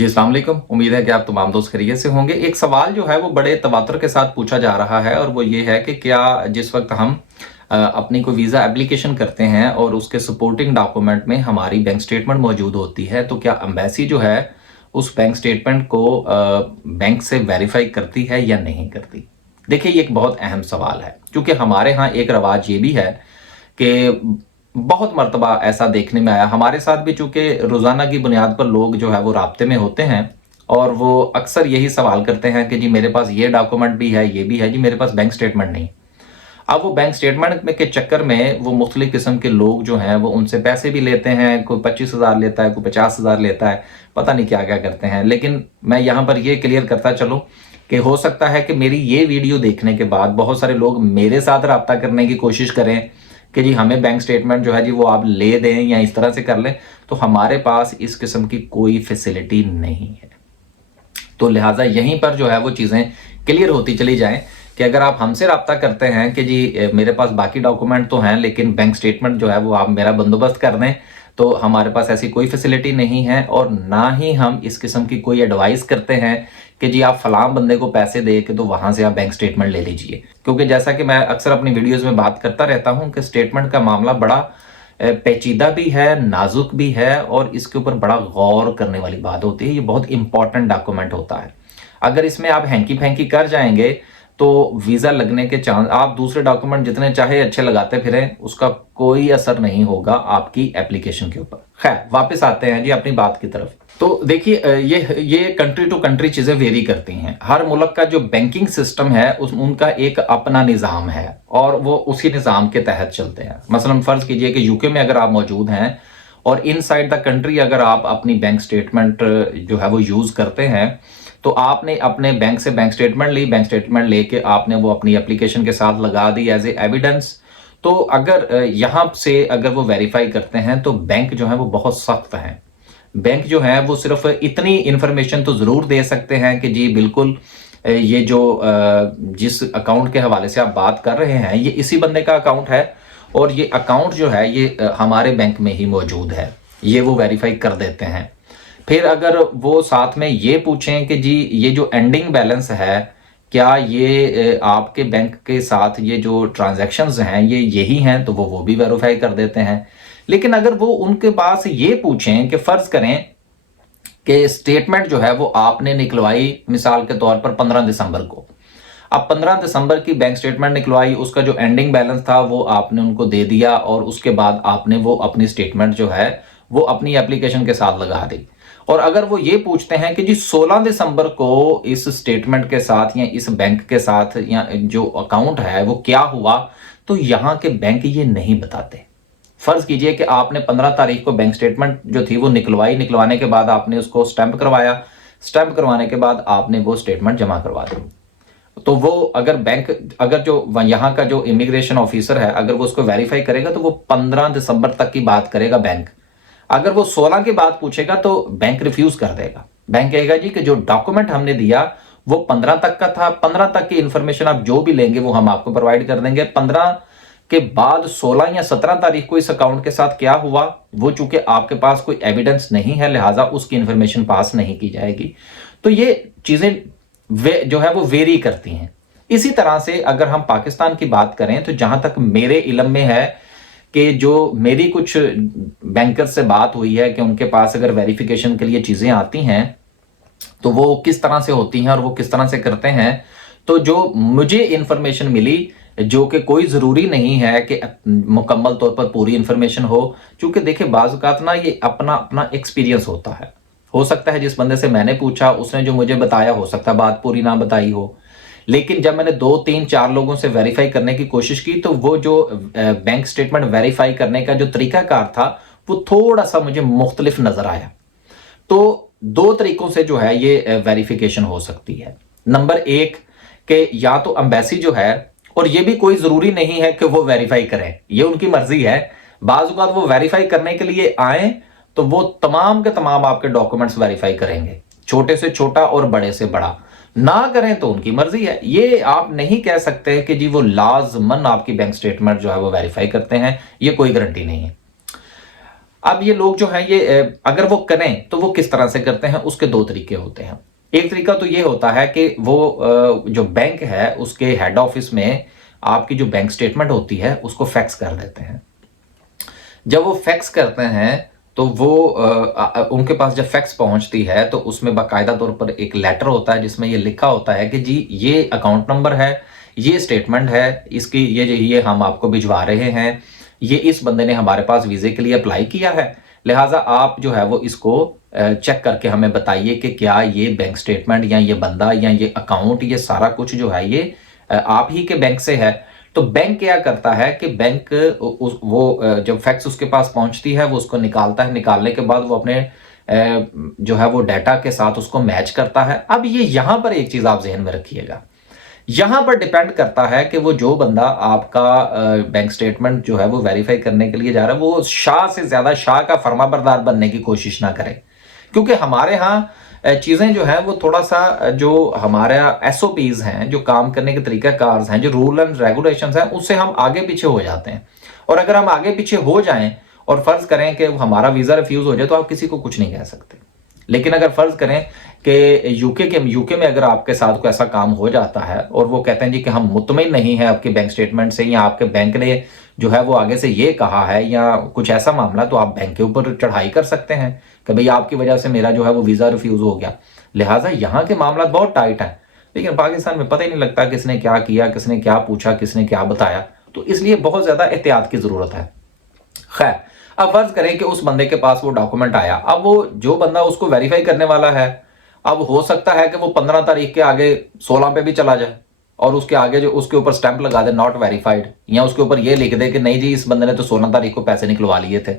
जी अस्सलाम वालेकुम। उम्मीद है कि आप तमाम दोस्त खैरियत से होंगे। एक सवाल जो है वो बड़े तवातुर के साथ पूछा जा रहा है और वो ये है कि क्या जिस वक्त हम अपनी कोई वीज़ा एप्लीकेशन करते हैं और उसके सपोर्टिंग डॉक्यूमेंट में हमारी बैंक स्टेटमेंट मौजूद होती है, तो क्या एम्बेसी जो है उस बैंक स्टेटमेंट को बैंक से वेरीफाई करती है या नहीं करती। देखिए, ये एक बहुत अहम सवाल है क्योंकि हमारे यहाँ एक रवाज ये भी है कि बहुत मर्तबा ऐसा देखने में आया हमारे साथ भी, चूंकि रोज़ाना की बुनियाद पर लोग जो है वो राब्ते में होते हैं और वो अक्सर यही सवाल करते हैं कि जी मेरे पास ये डॉक्यूमेंट भी है, ये भी है, जी मेरे पास बैंक स्टेटमेंट नहीं। अब वो बैंक स्टेटमेंट में के चक्कर में वो मुख्तलिफ किस्म के लोग जो हैं वो उनसे पैसे भी लेते हैं, कोई 25,000 लेता है, कोई 50,000 लेता है, पता नहीं क्या क्या करते हैं। लेकिन मैं यहाँ पर ये क्लियर करता चलूँ कि हो सकता है कि मेरी ये वीडियो देखने के बाद बहुत सारे लोग मेरे साथ रब्ता करने की कोशिश करें कि जी हमें बैंक स्टेटमेंट जो है जी वो आप ले दें या इस तरह से कर लें। तो हमारे पास इस किस्म की कोई फैसिलिटी नहीं है। तो लिहाजा यहीं पर जो है वो चीज़ें क्लियर होती चली जाएं कि अगर आप हमसे रब्ता करते हैं कि जी मेरे पास बाकी डॉक्यूमेंट तो हैं लेकिन बैंक स्टेटमेंट जो है वो आप मेरा बंदोबस्त कर दें, तो हमारे पास ऐसी कोई फैसिलिटी नहीं है और ना ही हम इस किस्म की कोई एडवाइस करते हैं कि जी आप फलां बंदे को पैसे दे के तो वहां से आप बैंक स्टेटमेंट ले लीजिए। क्योंकि जैसा कि मैं अक्सर अपनी वीडियोस में बात करता रहता हूं कि स्टेटमेंट का मामला बड़ा पेचीदा भी है, नाजुक भी है और इसके ऊपर बड़ा गौर करने वाली बात होती है। ये बहुत इंपॉर्टेंट डॉक्यूमेंट होता है। अगर इसमें आप हैंकी फैंकी कर जाएंगे तो वीजा लगने के चांस, आप दूसरे डॉक्यूमेंट जितने चाहे अच्छे लगाते फिरें, उसका कोई असर नहीं होगा आपकी एप्लीकेशन के ऊपर। खैर, वापस आते हैं जी अपनी बात की तरफ। तो देखिए, ये कंट्री टू कंट्री चीजें वेरी करती हैं। हर मुल्क का जो बैंकिंग सिस्टम है उनका एक अपना निज़ाम है और वो उसी निज़ाम के तहत चलते हैं। मसलन फर्ज कीजिए कि यूके में अगर आप मौजूद हैं और इनसाइड द कंट्री अगर आप अपनी बैंक स्टेटमेंट जो है वो यूज करते हैं, तो आपने अपने बैंक से बैंक स्टेटमेंट ली, बैंक स्टेटमेंट लेके आपने वो अपनी एप्लीकेशन के साथ लगा दी एज ए एविडेंस। तो अगर यहां से अगर वो वेरीफाई करते हैं तो बैंक जो है वो बहुत सख्त है। बैंक जो है वो सिर्फ इतनी इंफॉर्मेशन तो जरूर दे सकते हैं कि जी बिल्कुल ये जो जिस अकाउंट के हवाले से आप बात कर रहे हैं ये इसी बंदे का अकाउंट है और ये अकाउंट जो है ये हमारे बैंक में ही मौजूद है, ये वो वेरीफाई कर देते हैं। फिर अगर वो साथ में ये पूछें कि जी ये जो एंडिंग बैलेंस है, क्या ये आपके बैंक के साथ ये जो ट्रांजैक्शंस हैं ये यही हैं, तो वो भी वेरीफाई कर देते हैं। लेकिन अगर वो उनके पास ये पूछें कि फर्ज करें कि स्टेटमेंट जो है वो आपने निकलवाई मिसाल के तौर पर 15 दिसंबर को, अब 15 दिसंबर की बैंक स्टेटमेंट निकलवाई, उसका जो एंडिंग बैलेंस था वो आपने उनको दे दिया और उसके बाद आपने वो अपनी स्टेटमेंट जो है वो अपनी एप्लीकेशन के साथ लगा दी। और अगर वो ये पूछते हैं कि जी 16 दिसंबर को इस स्टेटमेंट के साथ या इस बैंक के साथ या जो अकाउंट है वो क्या हुआ, तो यहां के बैंक ये नहीं बताते। फर्ज कीजिए कि आपने 15 तारीख को बैंक स्टेटमेंट जो थी वो निकलवाई, निकलवाने के बाद आपने उसको स्टैंप करवाया, स्टैंप करवाने के बाद आपने वो स्टेटमेंट जमा करवा दी। तो वो अगर बैंक, अगर जो यहाँ का जो इमिग्रेशन ऑफिसर है अगर वो उसको वेरीफाई करेगा तो वो 15 दिसंबर तक की बात करेगा बैंक। अगर वो 16 की बात पूछेगा तो बैंक रिफ्यूज कर देगा। बैंक कहेगा जी कि जो डॉक्यूमेंट हमने दिया वो 15 तक का था, 15 तक की इंफॉर्मेशन आप जो भी लेंगे वो हम आपको प्रोवाइड कर देंगे। 15 के बाद 16 या 17 तारीख को इस अकाउंट के साथ क्या हुआ वो चूंकि आपके पास कोई एविडेंस नहीं है, लिहाजा उसकी इंफॉर्मेशन पास नहीं की जाएगी। तो ये चीजें जो है वो वेरी करती हैं। इसी तरह से अगर हम पाकिस्तान की बात करें तो जहां तक मेरे इल्म में है कि जो मेरी कुछ बैंकर से बात हुई है कि उनके पास अगर वेरिफिकेशन के लिए चीजें आती हैं तो वो किस तरह से होती हैं और वो किस तरह से करते हैं। तो जो मुझे इंफॉर्मेशन मिली, जो कि कोई जरूरी नहीं है कि मुकम्मल तौर पर पूरी इंफॉर्मेशन हो, क्योंकि देखिए बाज़ औक़ात ना ये अपना अपना एक्सपीरियंस होता है। हो सकता है जिस बंदे से मैंने पूछा उसने जो मुझे बताया हो सकता है बात पूरी ना बताई हो, लेकिन जब मैंने 2 3 4 लोगों से वेरीफाई करने की कोशिश की तो वो जो बैंक स्टेटमेंट वेरीफाई करने का जो तरीकाकार था वो थोड़ा सा मुझे मुख्तलिफ नजर आया। तो 2 तरीकों से जो है ये वेरिफिकेशन हो सकती है। नंबर 1 कि या तो एम्बेसी जो है, और ये भी कोई जरूरी नहीं है कि वो वेरीफाई करें, ये उनकी मर्जी है। बाज़ औक़ात वो वेरीफाई करने के लिए आए तो वो तमाम के तमाम आपके डॉक्यूमेंट्स वेरीफाई करेंगे, छोटे से छोटा और बड़े से बड़ा। ना करें तो उनकी मर्जी है। ये आप नहीं कह सकते कि जी वो लाजमन आपकी बैंक स्टेटमेंट जो है वो वेरीफाई करते हैं, ये कोई गारंटी नहीं है। अब ये लोग जो हैं ये अगर वो करें तो वो किस तरह से करते हैं, उसके दो तरीके होते हैं। एक तरीका तो ये होता है कि वो जो बैंक है उसके हेड ऑफिस में आपकी जो बैंक स्टेटमेंट होती है उसको फैक्स कर देते हैं। जब वो फैक्स करते हैं तो वो उनके पास जब फैक्स पहुंचती है तो उसमें बाकायदा तौर पर एक लेटर होता है जिसमें ये लिखा होता है कि जी ये अकाउंट नंबर है, ये स्टेटमेंट है, इसकी ये हम आपको भिजवा रहे हैं, ये इस बंदे ने हमारे पास वीजे के लिए अप्लाई किया है, लिहाजा आप जो है वो इसको चेक करके हमें बताइए कि क्या ये बैंक स्टेटमेंट या ये बंदा या ये अकाउंट ये सारा कुछ जो है ये आप ही के बैंक से है। तो बैंक क्या करता है कि बैंक जब फैक्स उसके पास पहुंचती है वो उसको निकालता है, निकालने के बाद वो अपने जो है वो डाटा के साथ उसको मैच करता है। अब ये यहां पर एक चीज आप जहन में रखिएगा, यहां पर डिपेंड करता है कि वो जो बंदा आपका बैंक स्टेटमेंट जो है वो वेरीफाई करने के लिए जा रहा है वो शाह से ज्यादा शाह का फरमाबरदार बनने की कोशिश ना करे, क्योंकि हमारे यहाँ चीजें जो है वो थोड़ा सा जो हमारा एसओपीज हैं, जो काम करने के तरीकाकार हैं, जो रूल एंड रेगुलेशंस हैं, उससे हम आगे पीछे हो जाते हैं। और अगर हम आगे पीछे हो जाएं और फर्ज करें कि हमारा वीजा रिफ्यूज हो जाए तो आप किसी को कुछ नहीं कह सकते। लेकिन अगर फर्ज करें कि यूके में अगर आपके साथ कोई ऐसा काम हो जाता है और वो कहते हैं जी कि हम मुतमिन नहीं है आपके बैंक स्टेटमेंट से, या आपके बैंक ने जो है वो आगे से ये कहा है या कुछ ऐसा मामला, तो आप बैंक के ऊपर चढ़ाई कर सकते हैं कि भाई आपकी वजह से मेरा जो है वो वीजा रिफ्यूज हो गया। लिहाजा यहाँ के मामला बहुत टाइट है, लेकिन पाकिस्तान में पता ही नहीं लगता किसने क्या किया, किसने क्या पूछा, किसने क्या बताया, तो इसलिए बहुत ज्यादा एहतियात की जरूरत है। खैर, अब फर्ज करें कि उस बंदे के पास वो डॉक्यूमेंट आया, अब वो जो बंदा उसको वेरीफाई करने वाला है, अब हो सकता है कि वो 15 तारीख के आगे 16 पे भी चला जाए और उसके आगे जो उसके ऊपर स्टैंप लगा दे नॉट वेरीफाइड, या उसके ऊपर ये लिख दे कि नहीं जी इस बंदे ने तो 16 तारीख को पैसे निकलवा लिए थे।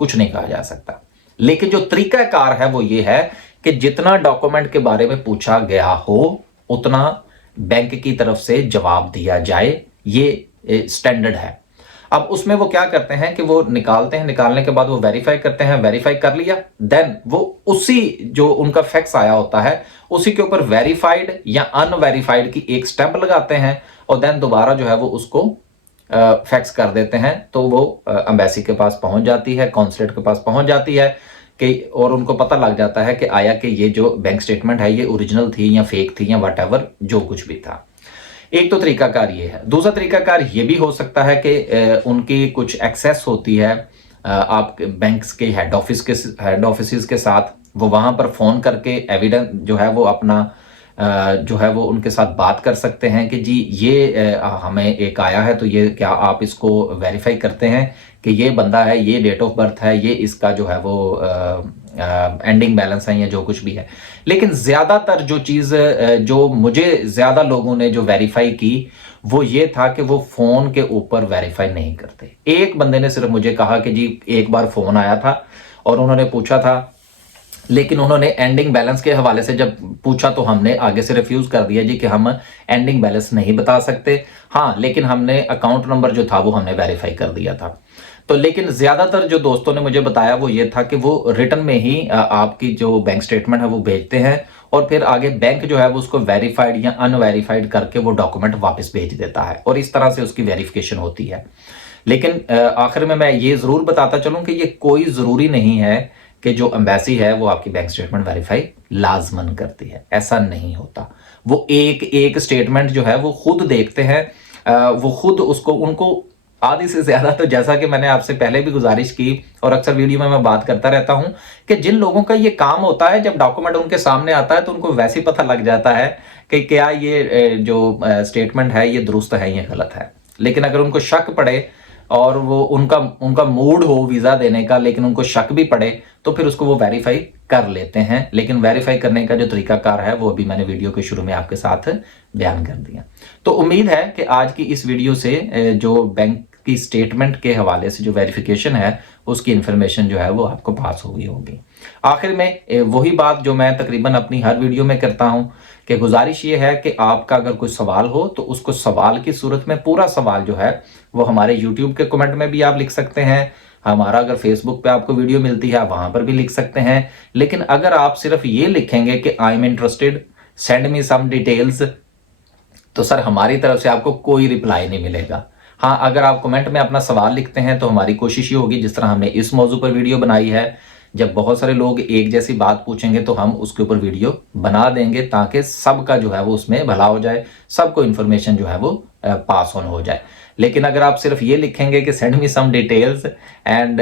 कुछ नहीं कहा जा सकता, लेकिन जो तरीकाकार है वो ये है कि जितना डॉक्यूमेंट के बारे में पूछा गया हो उतना बैंक की तरफ से जवाब दिया जाए, ये स्टैंडर्ड है। अब उसमें वो क्या करते हैं कि वो निकालते हैं, निकालने के बाद वो वेरीफाई करते हैं, वेरीफाई कर लिया, देन वो उसी जो उनका फैक्स आया होता है उसी के ऊपर वेरीफाइड या अनवेरीफाइड की एक स्टैंप लगाते हैं और देन दोबारा जो है वो उसको फैक्स कर देते हैं, तो वो एम्बेसी के पास पहुंच जाती है, कॉन्सुलेट के पास पहुंच जाती है कि, और उनको पता लग जाता है कि आया कि ये जो बैंक स्टेटमेंट है ये ओरिजिनल थी या फेक थी या वट जो कुछ भी था। एक तो तरीकाकार ये है। दूसरा तरीकाकार ये भी हो सकता है कि उनकी कुछ एक्सेस होती है आप बैंक्स के हेड ऑफिस के साथ, वो वहां पर फोन करके एविडेंस जो है वो अपना जो है वो उनके साथ बात कर सकते हैं कि जी ये हमें एक आया है तो ये क्या आप इसको वेरीफाई करते हैं कि ये बंदा है, ये डेट ऑफ बर्थ है, ये इसका जो है वो एंडिंग बैलेंस है या जो कुछ भी है। लेकिन ज्यादातर जो चीज जो मुझे ज्यादा लोगों ने जो वेरीफाई की वो ये था कि वो फोन के ऊपर वेरीफाई नहीं करते। एक बंदे ने सिर्फ मुझे कहा कि जी एक बार फोन आया था और उन्होंने पूछा था, लेकिन उन्होंने एंडिंग बैलेंस के हवाले से जब पूछा तो हमने आगे से रिफ्यूज कर दिया जी कि हम एंडिंग बैलेंस नहीं बता सकते, हाँ लेकिन हमने अकाउंट नंबर जो था वो हमने वेरीफाई कर दिया था। तो लेकिन ज्यादातर जो दोस्तों ने मुझे बताया वो ये था कि वो रिटर्न में ही आपकी जो बैंक स्टेटमेंट है वो भेजते हैं और फिर आगे बैंक जो है वो उसको वेरीफाइड या अनवेरीफाइड करके वो डॉक्यूमेंट वापस भेज देता है और इस तरह से उसकी वेरिफिकेशन होती है। लेकिन आखिर में मैं ये जरूर बताता चलूं कि ये कोई जरूरी नहीं है कि जो एम्बेसी है वो आपकी बैंक स्टेटमेंट वेरीफाई लाजमन करती है, ऐसा नहीं होता। वो एक एक स्टेटमेंट जो है वो खुद देखते हैं, वो खुद उसको उनको आधी से ज्यादा, तो जैसा कि मैंने आपसे पहले भी गुजारिश की और अक्सर वीडियो में मैं बात करता रहता हूं कि जिन लोगों का ये काम होता है जब डॉक्यूमेंट उनके सामने आता है तो उनको वैसे ही पता लग जाता है कि क्या ये जो स्टेटमेंट है ये दुरुस्त है या गलत है। लेकिन अगर उनको शक पड़े और वो उनका मूड हो वीजा देने का लेकिन उनको शक भी पड़े तो फिर उसको वो वेरीफाई कर लेते हैं। लेकिन वेरीफाई करने का जो तरीकाकार है वो अभी मैंने वीडियो के शुरू में आपके साथ बयान कर दिया। तो उम्मीद है कि आज की इस वीडियो से जो बैंक की स्टेटमेंट के हवाले से जो वेरिफिकेशन है उसकी इंफॉर्मेशन जो है वो आपको पास हो गई होगी। आखिर में वही बात जो मैं तकरीबन अपनी हर वीडियो में करता हूं कि गुजारिश ये है कि आपका अगर कोई सवाल हो तो उसको सवाल की सूरत में पूरा सवाल जो है वो हमारे यूट्यूब के कमेंट में भी आप लिख सकते हैं, हमारा अगर फेसबुक पे आपको वीडियो मिलती है वहां पर भी लिख सकते हैं। लेकिन अगर आप सिर्फ ये लिखेंगे कि I am interested, send me some details, तो सर हमारी तरफ से आपको कोई रिप्लाई नहीं मिलेगा। हाँ, अगर आप कमेंट में अपना सवाल लिखते हैं तो हमारी कोशिश ये होगी, जिस तरह हमने इस मौजू पर वीडियो बनाई है, जब बहुत सारे लोग एक जैसी बात पूछेंगे तो हम उसके ऊपर वीडियो बना देंगे ताकि सबका जो है वो उसमें भला हो जाए, सबको इन्फॉर्मेशन जो है वो पास ऑन हो जाए। लेकिन अगर आप सिर्फ ये लिखेंगे कि send me some details and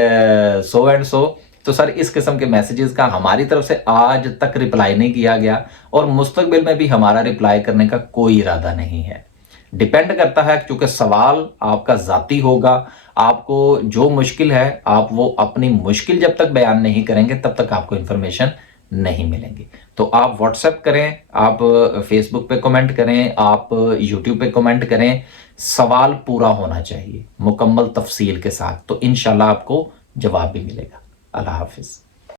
so, तो सर इस किस्म के मैसेजेस का हमारी तरफ से आज तक रिप्लाई नहीं किया गया और मुस्तकबिल में भी हमारा रिप्लाई करने का कोई इरादा नहीं है। डिपेंड करता है, क्योंकि सवाल आपका जाती होगा, आपको जो मुश्किल है आप वो अपनी मुश्किल जब तक बयान नहीं करेंगे तब तक आपको इंफॉर्मेशन नहीं मिलेंगी। तो आप व्हाट्सएप करें, आप फेसबुक पे कमेंट करें, आप यूट्यूब पे कमेंट करें, सवाल पूरा होना चाहिए मुकम्मल तफसील के साथ, तो इंशाल्लाह आपको जवाब भी मिलेगा। अल्लाह हाफिज।